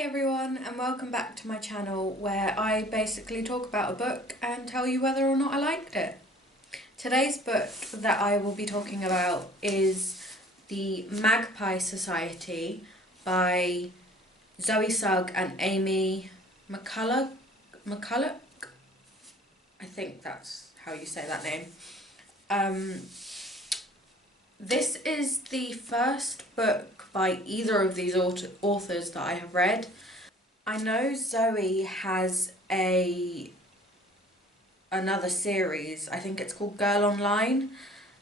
Hey everyone, and welcome back to my channel where I basically talk about a book and tell you whether or not I liked it. Today's book that I will be talking about is The Magpie Society by Zoe Sugg and Amy McCulloch. I think that's how you say that name. This is the first book by either of these authors that I have read. I know Zoe has another series, I think it's called Girl Online.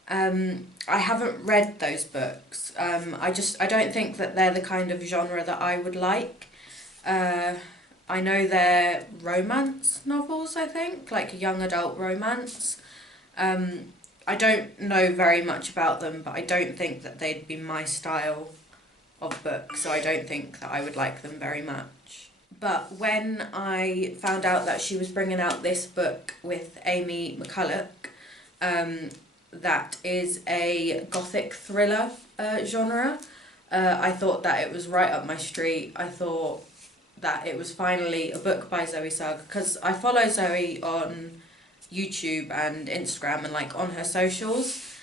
I haven't read those books. I don't think that they're the kind of genre that I would like. I know they're romance novels, I think, like young adult romance. I don't know very much about them, but I don't think that they'd be my style of book, so I don't think that I would like them very much. But when I found out that she was bringing out this book with Amy McCulloch, that is a gothic thriller genre, I thought that it was right up my street. I thought that it was finally a book by Zoe Sugg, because I follow Zoe on YouTube and Instagram and like on her socials,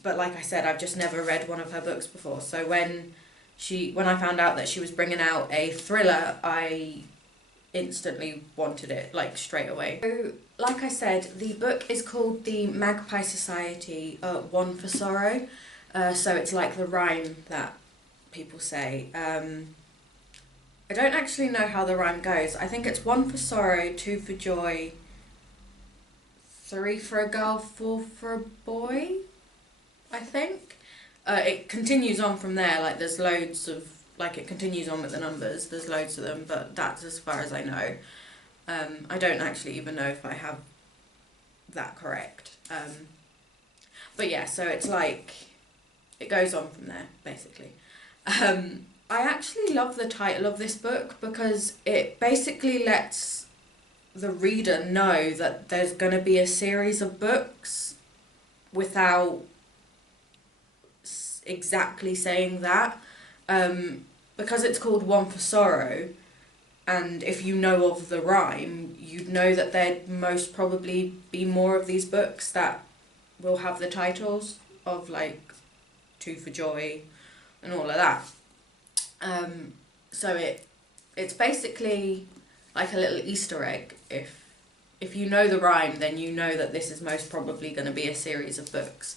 but like I said, I've just never read one of her books before. So when I found out that she was bringing out a thriller, I instantly wanted it, like straight away. So like I said, the book is called The Magpie Society, One for Sorrow, so it's like the rhyme that people say. I don't actually know how the rhyme goes. I think it's 1 for sorrow, 2 for joy, 3 for a girl, 4 for a boy, I think. It continues on from there, like there's loads of, like it continues on with the numbers, there's loads of them, but that's as far as I know. I don't actually even know if I have that correct. But yeah, so it's like, it goes on from there, basically. I actually love the title of this book because it basically lets the reader know that there's going to be a series of books without exactly saying that. Because it's called One for Sorrow, and if you know of the rhyme, you'd know that there'd most probably be more of these books that will have the titles of like 2 for Joy and all of that. So it's basically like a little Easter egg. If you know the rhyme, then you know that this is most probably going to be a series of books,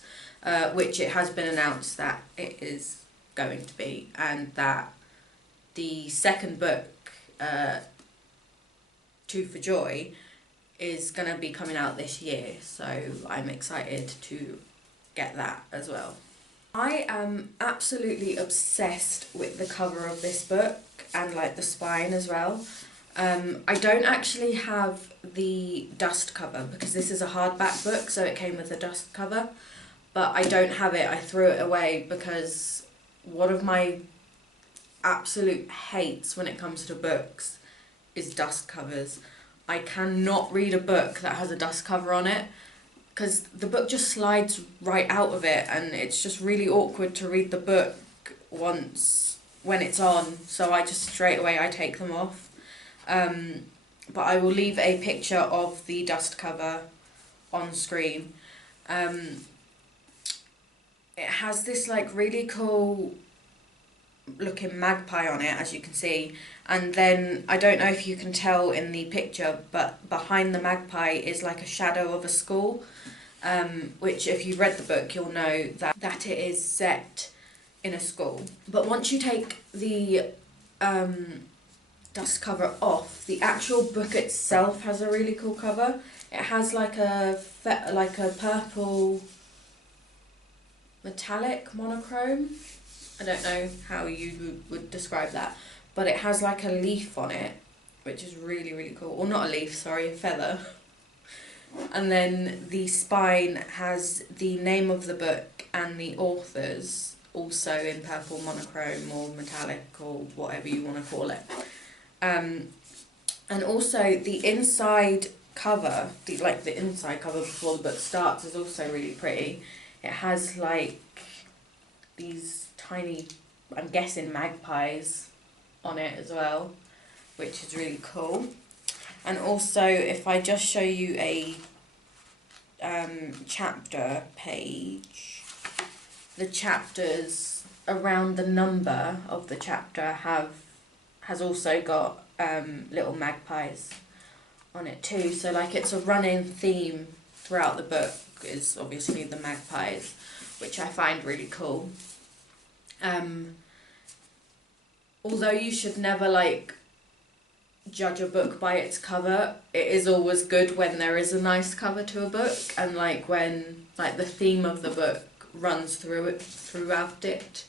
which it has been announced that it is going to be, and that the second book, 2 for Joy, is going to be coming out this year, so I'm excited to get that as well. I am absolutely obsessed with the cover of this book and like the spine as well. I don't actually have the dust cover because this is a hardback book, so it came with a dust cover, but I don't have it. I threw it away because one of my absolute hates when it comes to books is dust covers. I cannot read a book that has a dust cover on it, because the book just slides right out of it and it's just really awkward to read the book once when it's on, so I just straight away I take them off. But I will leave a picture of the dust cover on screen. It has this like really cool looking magpie on it, as you can see, and then I don't know if you can tell in the picture, but behind the magpie is like a shadow of a school, which if you've read the book you'll know that it is set in a school. But once you take the dust cover off, the actual book itself has a really cool cover. It has like a purple metallic monochrome. I don't know how you would describe that, but it has like a leaf on it, which is really, really cool. Or not a leaf, sorry, a feather. And then the spine has the name of the book and the authors, also in purple monochrome or metallic or whatever you want to call it. And also the inside cover, the inside cover before the book starts, is also really pretty. It has like these tiny, I'm guessing magpies on it as well, which is really cool. And also, if I just show you a chapter page, the chapters around the number of the chapter has also got little magpies on it too. So like it's a running theme throughout the book is obviously the magpies, which I find really cool. Although you should never like judge a book by its cover, it is always good when there is a nice cover to a book, and like when like the theme of the book runs throughout it.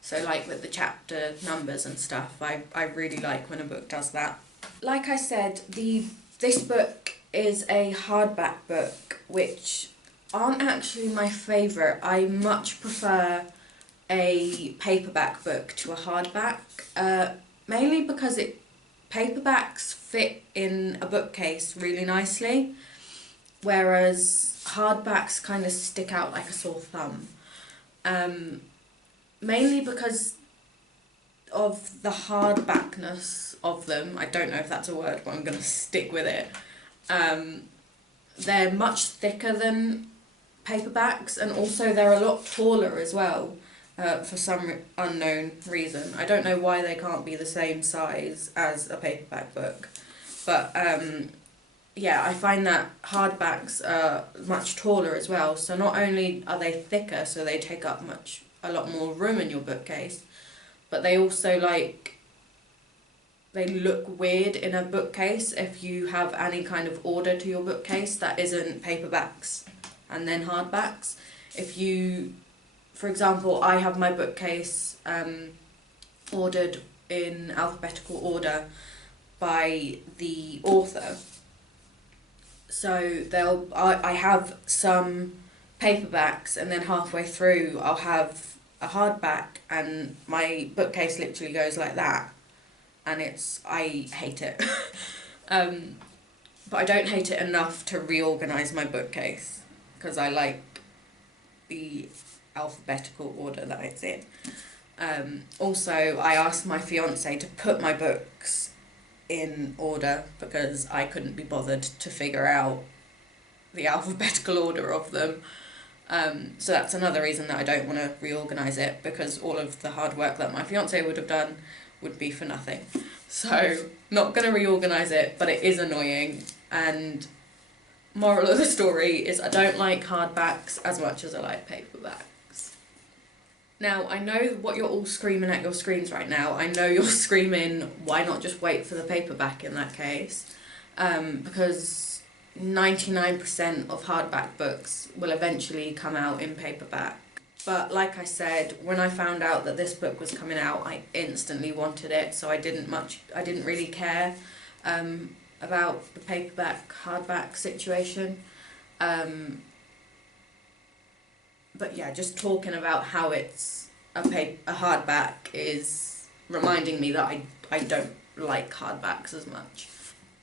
So like with the chapter numbers and stuff, I really like when a book does that. Like I said, this book is a hardback book, which aren't actually my favourite. I much prefer a paperback book to a hardback, mainly because paperbacks fit in a bookcase really nicely, whereas hardbacks kind of stick out like a sore thumb. Mainly because of the hardbackness of them. I don't know if that's a word, but I'm going to stick with it. They're much thicker than paperbacks, and also they're a lot taller as well, for some unknown reason. I don't know why they can't be the same size as a paperback book, but yeah, I find that hardbacks are much taller as well, so not only are they thicker, so they take up a lot more room in your bookcase, but they also they look weird in a bookcase if you have any kind of order to your bookcase that isn't paperbacks and then hardbacks. If you, for example, I have my bookcase ordered in alphabetical order by the author. So I have some paperbacks, and then halfway through I'll have a hardback, and my bookcase literally goes like that, and I hate it. But I don't hate it enough to reorganise my bookcase, because I like the alphabetical order that it's in. Also, I asked my fiance to put my books in order because I couldn't be bothered to figure out the alphabetical order of them. So that's another reason that I don't want to reorganise it, because all of the hard work that my fiance would have done would be for nothing. So not going to reorganise it, but it is annoying. And moral of the story is I don't like hardbacks as much as I like paperbacks. Now, I know what you're all screaming at your screens right now. I know you're screaming, why not just wait for the paperback in that case? Because 99% of hardback books will eventually come out in paperback. But like I said, when I found out that this book was coming out, I instantly wanted it, so I didn't really care about the paperback, hardback situation. But yeah, just talking about how it's a hardback is reminding me that I don't like hardbacks as much.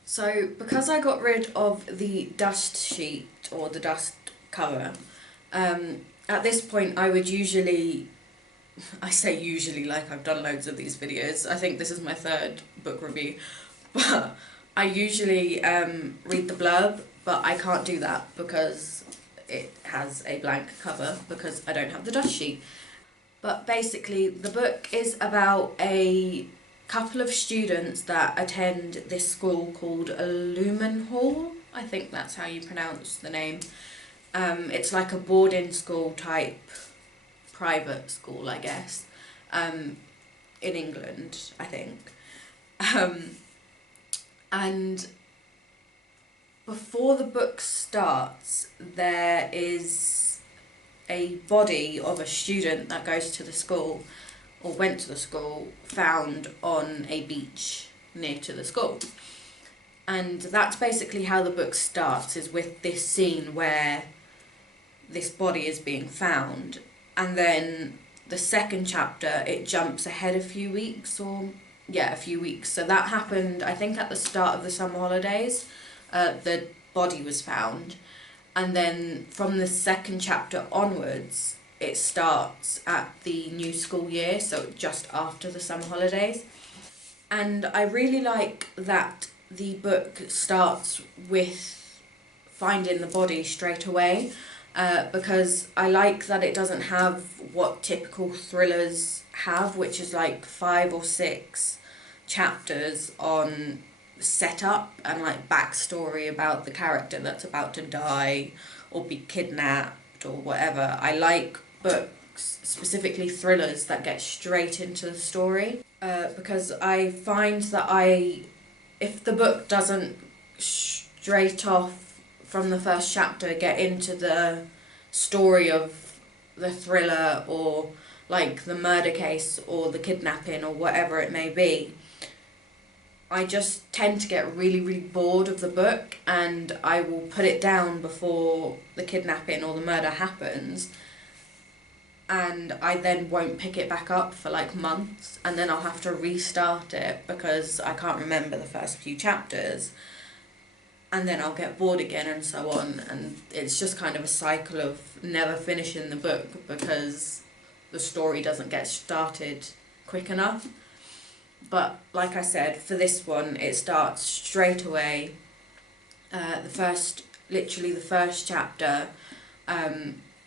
So because I got rid of the dust sheet, or the dust cover, at this point I would usually, I say usually like I've done loads of these videos, I think this is my third book review, but I usually read the blurb, but I can't do that because it has a blank cover because I don't have the dust sheet. But basically the book is about a couple of students that attend this school called Lumen Hall, I think that's how you pronounce the name. It's like a boarding school type private school, I guess, in England, I think. And before the book starts, there is a body of a student that goes to the school, or went to the school, found on a beach near to the school. And that's basically how the book starts, is with this scene where this body is being found. And then the second chapter, it jumps ahead a few weeks, a few weeks. So that happened, I think, at the start of the summer holidays. The body was found. And then from the second chapter onwards, it starts at the new school year, so just after the summer holidays. And I really like that the book starts with finding the body straight away, because I like that it doesn't have what typical thrillers have, which is like 5 or 6 chapters on setup and like backstory about the character that's about to die or be kidnapped or whatever. I like books, specifically thrillers, that get straight into the story, because I find that if the book doesn't straight off from the first chapter get into the story of the thriller or like the murder case or the kidnapping or whatever it may be, I just tend to get really, really bored of the book, and I will put it down before the kidnapping or the murder happens, and I then won't pick it back up for like months, and then I'll have to restart it because I can't remember the first few chapters, and then I'll get bored again and so on, and it's just kind of a cycle of never finishing the book because the story doesn't get started quick enough. But like I said, for this one, it starts straight away. Literally the first chapter,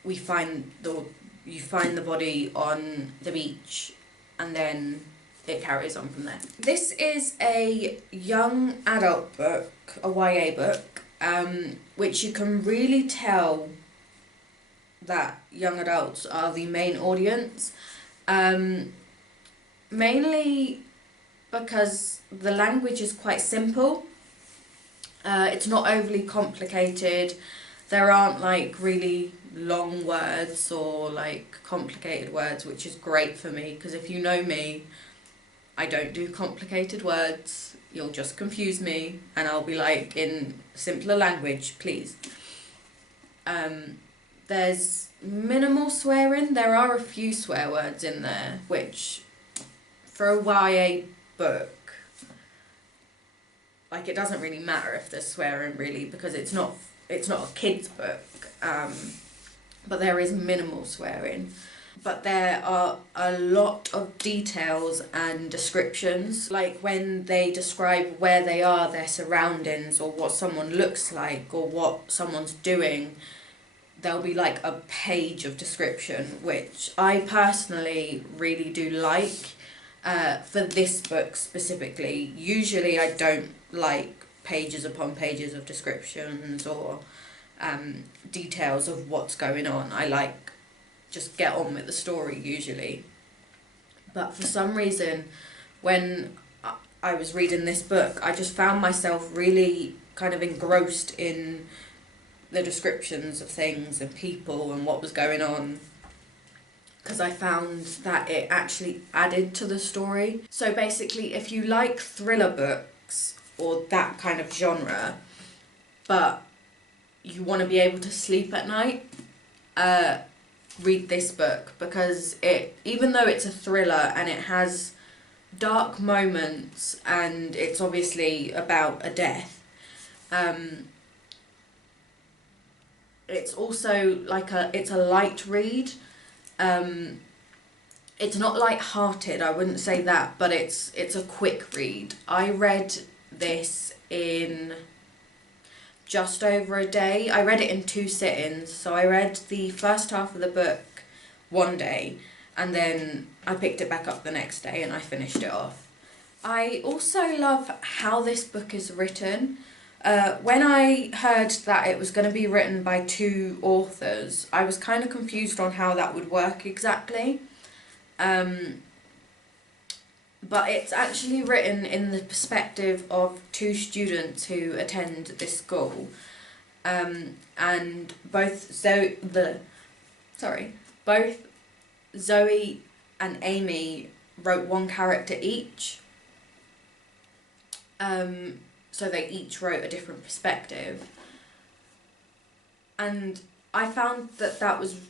you find the body on the beach, and then it carries on from there. This is a young adult book, a YA book, which you can really tell that young adults are the main audience, mainly because the language is quite simple. It's not overly complicated. There aren't like really long words or like complicated words, which is great for me because if you know me, I don't do complicated words. You'll just confuse me and I'll be like, in simpler language, please. There's minimal swearing. There are a few swear words in there, which for a YA book, like, it doesn't really matter if there's swearing really because it's not a kid's book, but there is minimal swearing. But there are a lot of details and descriptions, like when they describe where they are, their surroundings, or what someone looks like, or what someone's doing. There'll be like a page of description, which I personally really do like. For this book specifically, usually I don't like pages upon pages of descriptions or details of what's going on. I like just get on with the story usually. But for some reason, when I was reading this book, I just found myself really kind of engrossed in the descriptions of things and people and what was going on, because I found that it actually added to the story. So basically, if you like thriller books or that kind of genre, but you want to be able to sleep at night, read this book, because even though it's a thriller and it has dark moments and it's obviously about a death, it's also like it's a light read. It's not light-hearted, I wouldn't say that, but it's a quick read. I read this in just over a day. I read it in 2 sittings, so I read the first half of the book one day, and then I picked it back up the next day and I finished it off. I also love how this book is written. When I heard that it was going to be written by 2 authors, I was kind of confused on how that would work exactly. But it's actually written in the perspective of 2 students who attend this school. And both Zoe and Amy wrote 1 character each. So they each wrote a different perspective. And I found that was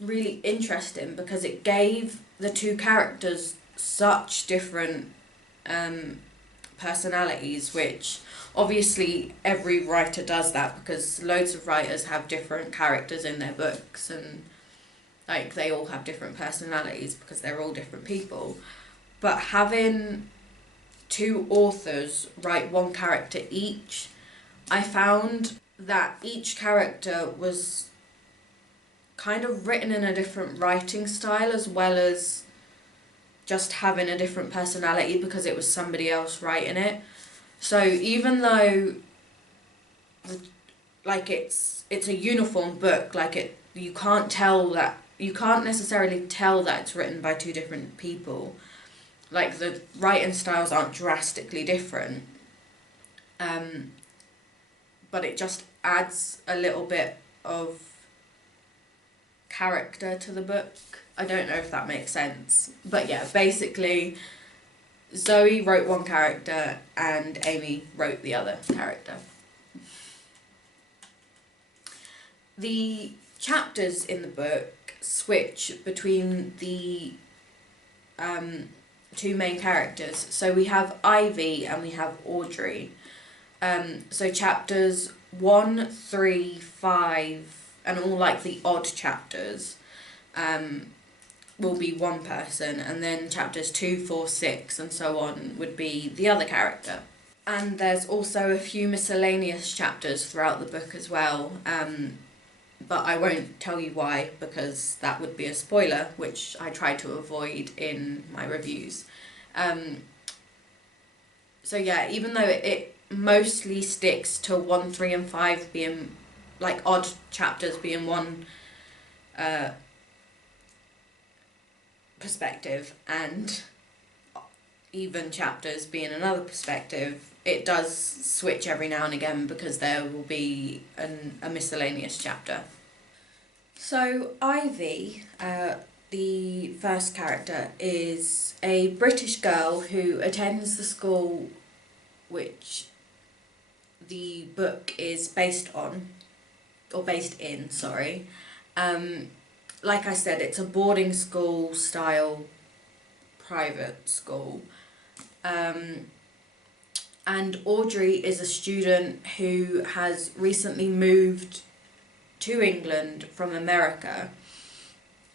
really interesting because it gave the 2 characters such different personalities, which obviously every writer does that because loads of writers have different characters in their books and like they all have different personalities because they're all different people. But having two authors write one character each, I found that each character was kind of written in a different writing style, as well as just having a different personality because it was somebody else writing it. So even though like it's a uniform book, like you can't necessarily tell that it's written by two different people. Like the writing styles aren't drastically different, but it just adds a little bit of character to the book. I don't know if that makes sense, but yeah, basically Zoe wrote one character and Amy wrote the other character. The chapters in the book switch between the two main characters. So we have Ivy and we have Audrey. So chapters 1, 3, 5, and all like the odd chapters will be one person, and then chapters 2, 4, 6 and so on would be the other character. And there's also a few miscellaneous chapters throughout the book as well, but I won't tell you why because that would be a spoiler, which I try to avoid in my reviews. So yeah, even though it mostly sticks to 1, 3 and 5 being like odd chapters being one perspective and even chapters being another perspective, it does switch every now and again because there will be a miscellaneous chapter. So Ivy, the first character, is a British girl who attends the school which the book is based in, sorry. Like I said, it's a boarding school style private school. And Audrey is a student who has recently moved to England from America,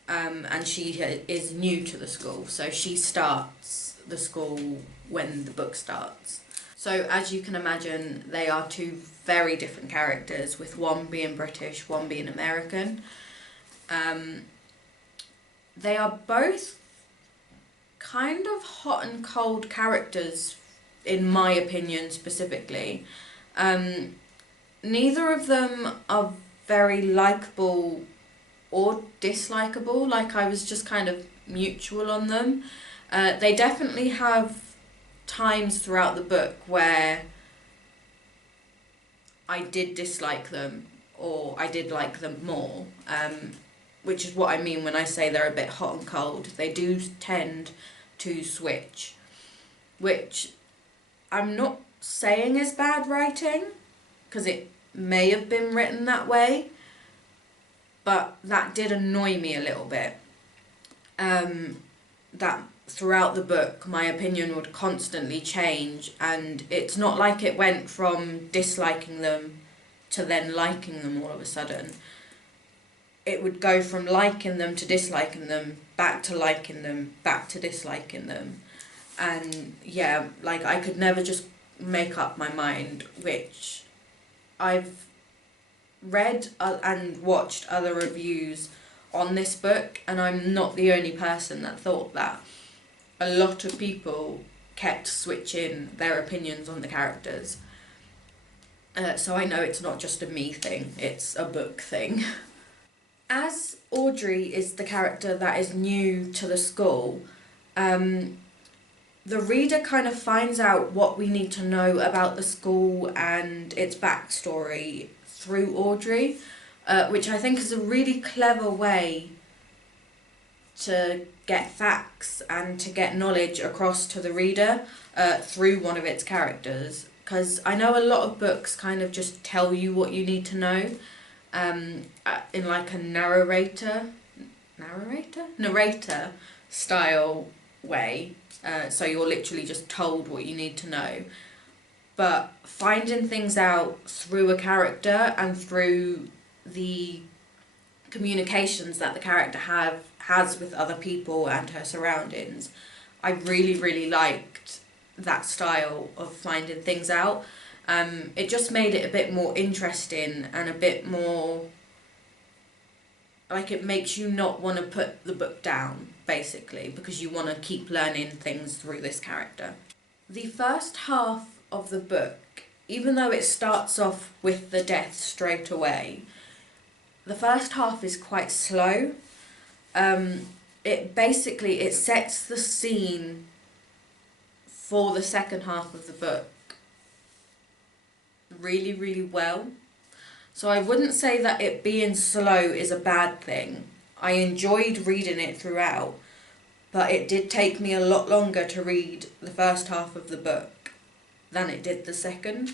and she is new to the school, so she starts the school when the book starts. So as you can imagine, they are two very different characters, with one being British, one being American. They are both kind of hot and cold characters, in my opinion specifically. Neither of them are very likeable or dislikable, like I was just kind of mutual on them. They definitely have times throughout the book where I did dislike them or I did like them more, which is what I mean when I say they're a bit hot and cold. They do tend to switch, which I'm not saying is bad writing, because it may have been written that way, but that did annoy me a little bit. That throughout the book my opinion would constantly change, and it's not like it went from disliking them to then liking them all of a sudden. It would go from liking them to disliking them, back to liking them, back to disliking them. And yeah, like I could never just make up my mind, which I've read and watched other reviews on this book, and I'm not the only person that thought that. A lot of people kept switching their opinions on the characters. So I know it's not just a me thing, it's a book thing. As Audrey is the character that is new to the school, the reader kind of finds out what we need to know about the school and its backstory through Audrey, which I think is a really clever way to get facts and to get knowledge across to the reader through one of its characters. Because I know a lot of books kind of just tell you what you need to know in like a narrator style way. So you're literally just told what you need to know. But finding things out through a character and through the communications that the character has with other people and her surroundings, I really, really liked that style of finding things out. It just made it a bit more interesting and a bit more like it makes you not want to put the book down, basically, because you want to keep learning things through this character. The first half of the book, even though it starts off with the death straight away, the first half is quite slow. It sets the scene for the second half of the book really, really well. So I wouldn't say that it being slow is a bad thing. I enjoyed reading it throughout, but it did take me a lot longer to read the first half of the book than it did the second.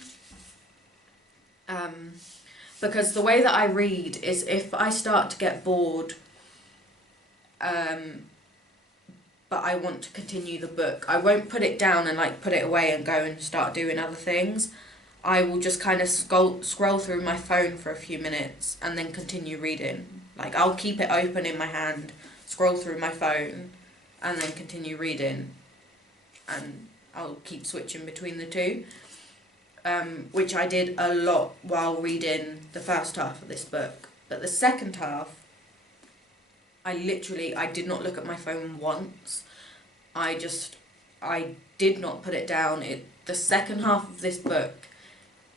Because the way that I read is if I start to get bored, but I want to continue the book, I won't put it down and like put it away and go and start doing other things. I will just kind of scroll through my phone for a few minutes and then continue reading. Like I'll keep it open in my hand, scroll through my phone, and then continue reading. And I'll keep switching between the two. Which I did a lot while reading the first half of this book. But the second half, I did not look at my phone once. I did not put it down. The second half of this book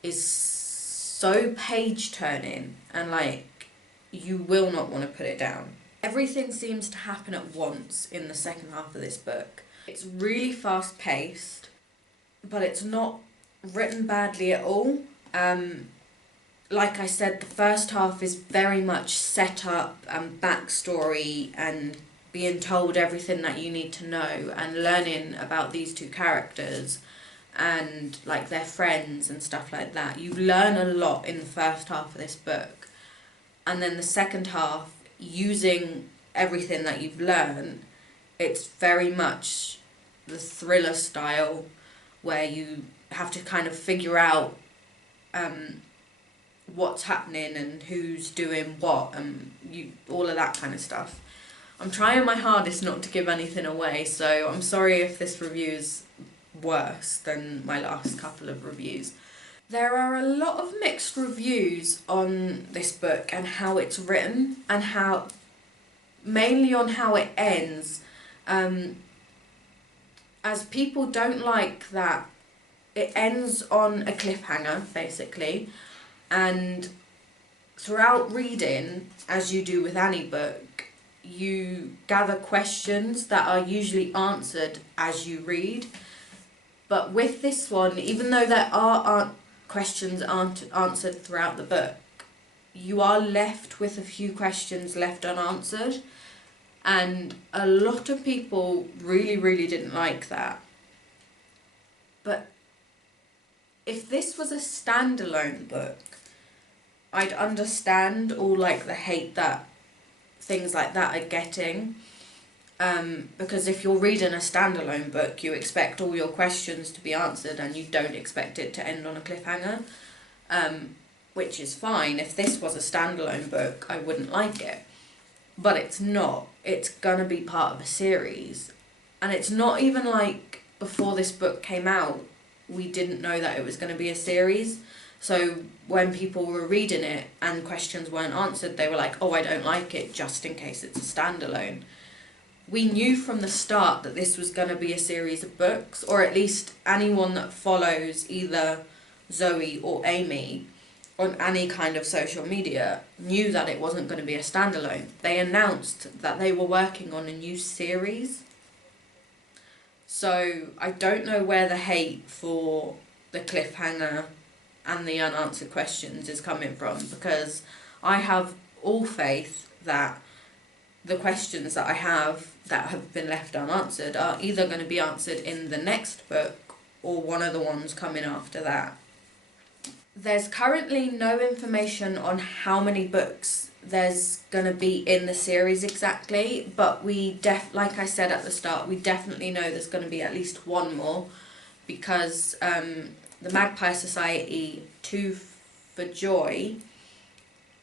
is so page turning and like you will not want to put it down. Everything seems to happen at once in the second half of this book. It's really fast paced, but it's not written badly at all. Like I said, the first half is very much set up and backstory and being told everything that you need to know and learning about these two characters and like their friends and stuff like that. You learn a lot in the first half of this book, and then the second half, using everything that you've learned, it's very much the thriller style where you have to kind of figure out what's happening and who's doing what and all of that kind of stuff. I'm trying my hardest not to give anything away, so I'm sorry if this review is worse than my last couple of reviews. There are a lot of mixed reviews on this book and how it's written and mainly on how it ends, as people don't like that it ends on a cliffhanger, basically, and throughout reading, as you do with any book, you gather questions that are usually answered as you read. But with this one, even though there are questions answered throughout the book, you are left with a few questions left unanswered. And a lot of people really, really didn't like that. But if this was a standalone book, I'd understand all like the hate that things like that are getting. Because if you're reading a standalone book, you expect all your questions to be answered and you don't expect it to end on a cliffhanger, which is fine. If this was a standalone book, I wouldn't like it. But it's not. It's going to be part of a series. And it's not even like before this book came out, we didn't know that it was going to be a series. So when people were reading it and questions weren't answered, they were like, oh, I don't like it, just in case it's a standalone. We knew from the start that this was going to be a series of books, or at least anyone that follows either Zoe or Amy on any kind of social media knew that it wasn't going to be a standalone. They announced that they were working on a new series. So I don't know where the hate for the cliffhanger and the unanswered questions is coming from, because I have all faith that the questions that I have that have been left unanswered are either going to be answered in the next book or one of the ones coming after that. There's currently no information on how many books there's going to be in the series exactly, but like I said at the start, we definitely know there's going to be at least one more, because the Magpie Society 2 for Joy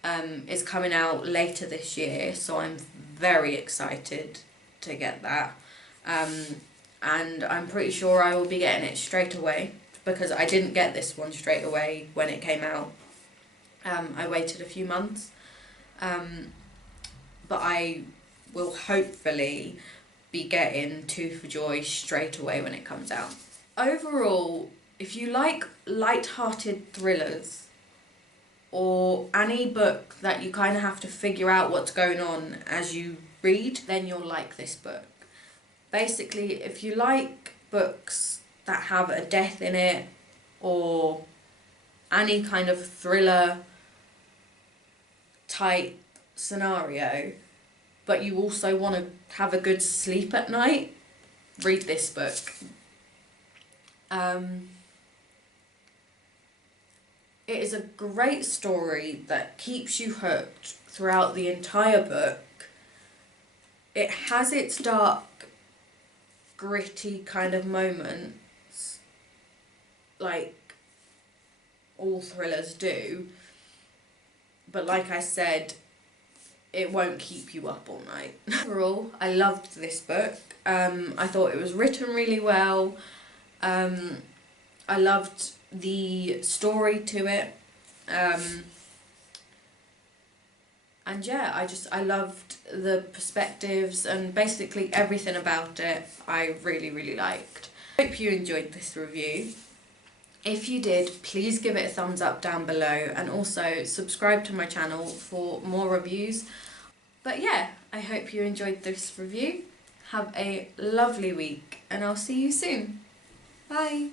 is coming out later this year, so I'm very excited to get that. and I'm pretty sure I will be getting it straight away, because I didn't get this one straight away when it came out. I waited a few months, but I will hopefully be getting Two for Joy straight away when it comes out. Overall, if you like light-hearted thrillers, or any book that you kind of have to figure out what's going on as you read, then you'll like this book. Basically, if you like books that have a death in it, or any kind of thriller type scenario, but you also want to have a good sleep at night, read this book. It is a great story that keeps you hooked throughout the entire book. It has its dark, gritty kind of moments, like all thrillers do, but like I said, it won't keep you up all night. Overall, I loved this book. I thought it was written really well. I loved the story to it. And yeah, I loved the perspectives and basically everything about it I really, really liked. Hope you enjoyed this review. If you did, please give it a thumbs up down below, and also subscribe to my channel for more reviews. But yeah, I hope you enjoyed this review. Have a lovely week, and I'll see you soon. Bye!